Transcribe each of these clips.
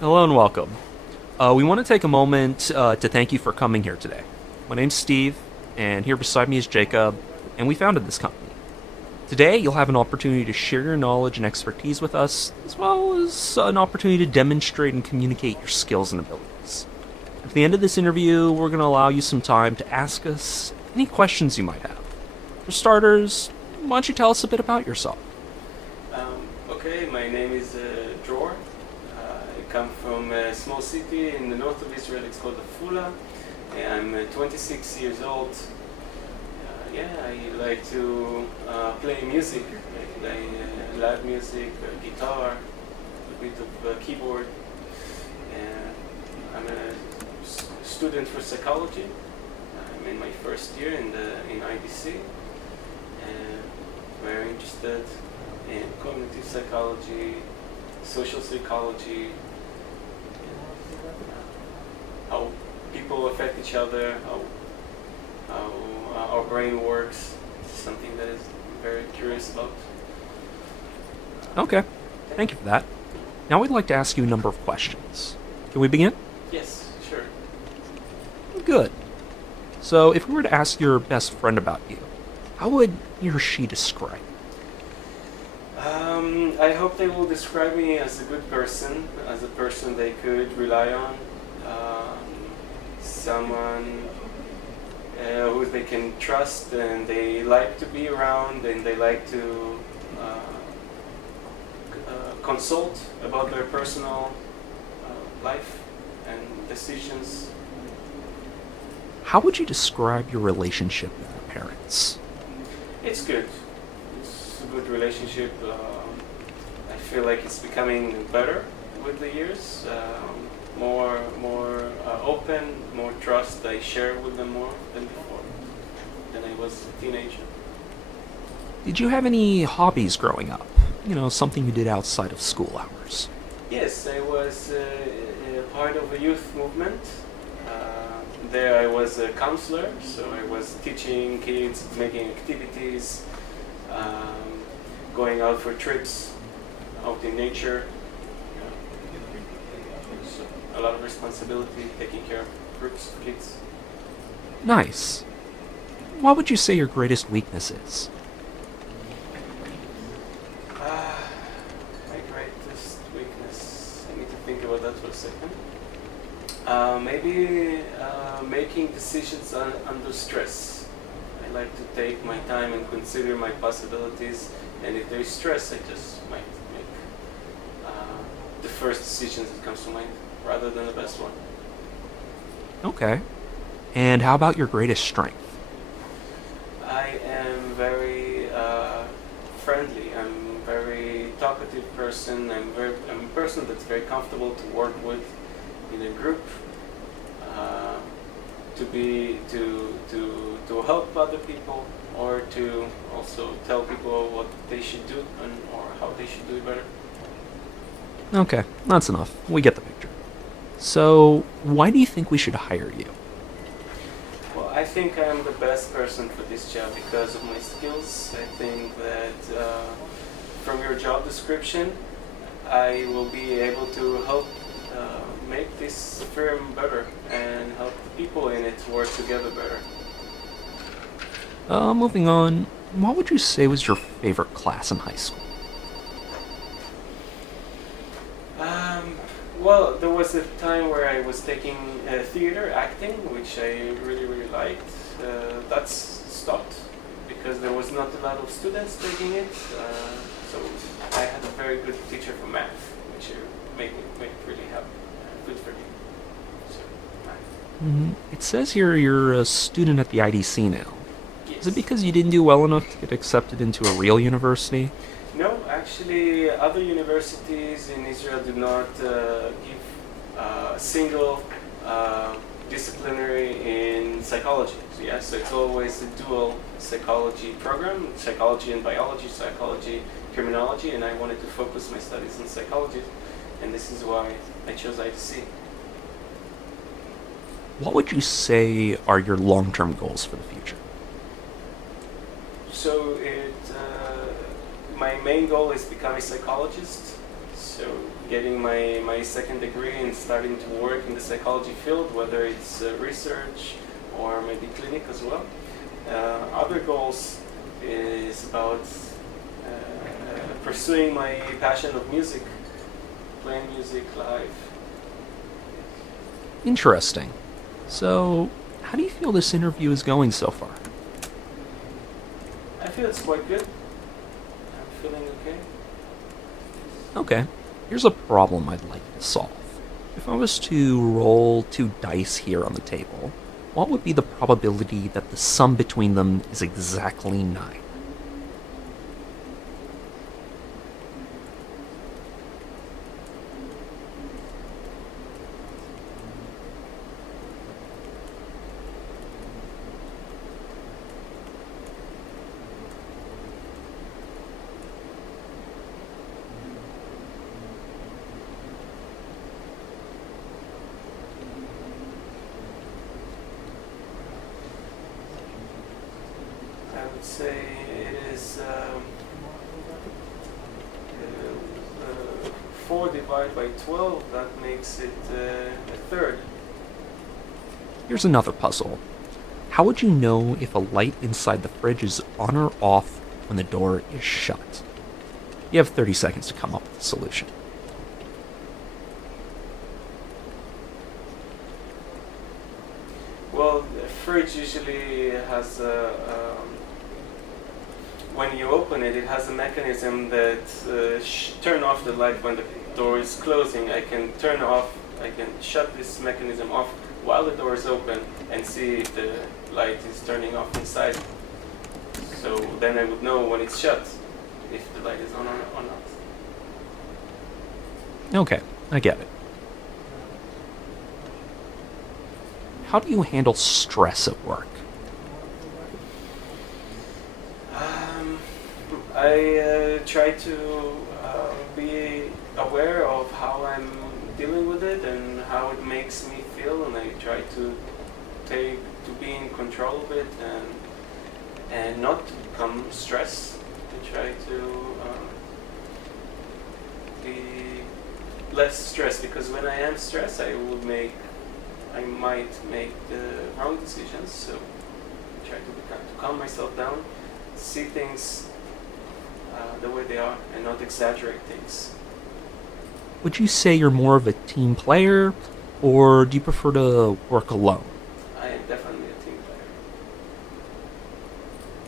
Hello and welcome. We want to take a moment to thank you for coming here today. My name's Steve, and here beside me is Jacob, and we founded this company. Today, you'll have an opportunity to share your knowledge and expertise with us, as well as an opportunity to demonstrate and communicate your skills and abilities. At the end of this interview, we're going to allow you some time to ask us any questions you might have. For starters, why don't you tell us a bit about yourself? Okay, my name is Dror. I come from a small city in the north of Israel. It's called Afula. I'm 26 years old. I like to play music. I play loud music, guitar, a bit of keyboard. I'm a student for psychology. I'm in my first year in IDC. Very interested in cognitive psychology, social psychology, how people affect each other, how our brain works. It's something that is very curious about. Okay, thank you for that. Now we'd like to ask you a number of questions. Can we begin? Yes, sure. Good. So, if we were to ask your best friend about you, how would he or she describe you? I hope they will describe me as a good person, as a person they could rely on, someone who they can trust and they like to be around and they like to consult about their personal life and decisions. How would you describe your relationship with your parents? It's good. It's a good relationship. I feel like it's becoming better with the years. More open, more trust. I share with them more than before, than I was a teenager. Did you have any hobbies growing up? You know, something you did outside of school hours? Yes, I was a part of a youth movement. There I was a counselor, so I was teaching kids, making activities, going out for trips, out in nature. So a lot of responsibility, taking care of groups of kids. Nice. What would you say your greatest weakness is? My greatest weakness. I need to think about that for a second. Maybe making decisions under stress. I like to take my time and consider my possibilities, and if there is stress, I just might make the first decision that comes to mind rather than the best one. Okay. And how about your greatest strength? I am very friendly. I'm a very talkative person. I'm a person that's very comfortable to work with in a group. To help other people, or to also tell people what they should do or how they should do it better. Okay, that's enough. We get the picture. So, why do you think we should hire you? Well, I think I'm the best person for this job because of my skills. I think that from your job description, I will be able to help make this firm better and help the people in it work together better. Moving on, what would you say was your favorite class in high school? Well, there was a time where I was taking theater acting, which I really, really liked. That's stopped because there was not a lot of students taking it. So I had a very good teacher for math, which made me really happy. Good for me. So, math. It says here you're a student at the IDC now. Yes. Is it because you didn't do well enough to get accepted into a real university? No, actually, other universities in Israel do not give a single disciplinary in psychology. So, yeah, so it's always a dual psychology program, psychology and biology, psychology, criminology, and I wanted to focus my studies on psychology, and this is why I chose IDC. What would you say are your long-term goals for the future? So my main goal is become a psychologist. So getting my second degree and starting to work in the psychology field, whether it's research or maybe clinic as well. Other goals is about pursuing my passion of music, playing music live. Interesting. So, how do you feel this interview is going so far? I feel it's quite good. I'm feeling okay. Okay, here's a problem I'd like to solve. If I was to roll 2 dice here on the table, what would be the probability that the sum between them is exactly 9? I would say it is 4 divided by 12. That makes it a third. Here's another puzzle. How would you know if a light inside the fridge is on or off when the door is shut? You have 30 seconds to come up with a solution. Well, the fridge usually has when you open it, it has a mechanism that turn off the light when the door is closing. I can shut this mechanism off while the door is open and see if the light is turning off inside. So then I would know when it's shut, if the light is on or not. Okay, I get it. How do you handle stress at work? I try to be aware of how I'm dealing with it and how it makes me feel, and I try to be in control of it and not to become stressed. I try to be less stressed, because when I am stressed, I might make the wrong decisions. So I try to calm myself down, see things the way they are, and not exaggerate things. Would you say you're more of a team player, or do you prefer to work alone? I am definitely a team player.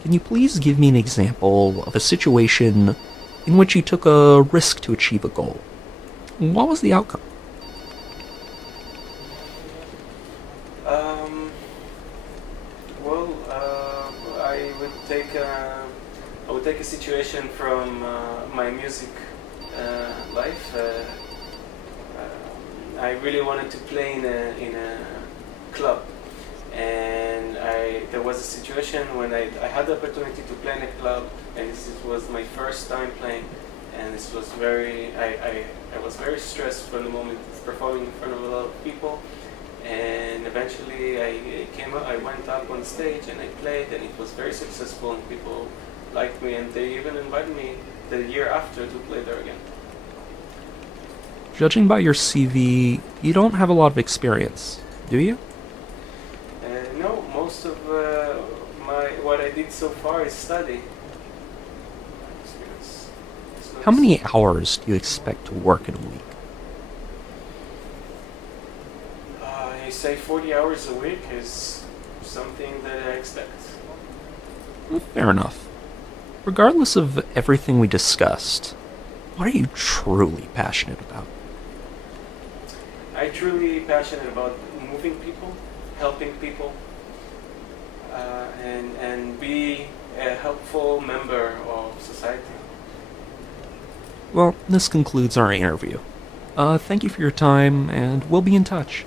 Can you please give me an example of a situation in which you took a risk to achieve a goal? What was the outcome? Well, I would take a situation from my music life. I really wanted to play in a club, and there was a situation when I had the opportunity to play in a club, and this was my first time playing, and this was I was very stressed from the moment performing in front of a lot of people. And eventually I went up on stage and I played, and it was very successful, and people liked me, and they even invited me the year after to play there again. Judging by your CV, you don't have a lot of experience, do you? No, most of what I did so far is study. Experience. How many hours do you expect to work in a week? You say 40 hours a week is something that I expect. Fair enough. Regardless of everything we discussed, what are you truly passionate about? I'm truly passionate about moving people, helping people, and be a helpful member of society. Well, this concludes our interview. Thank you for your time, and we'll be in touch.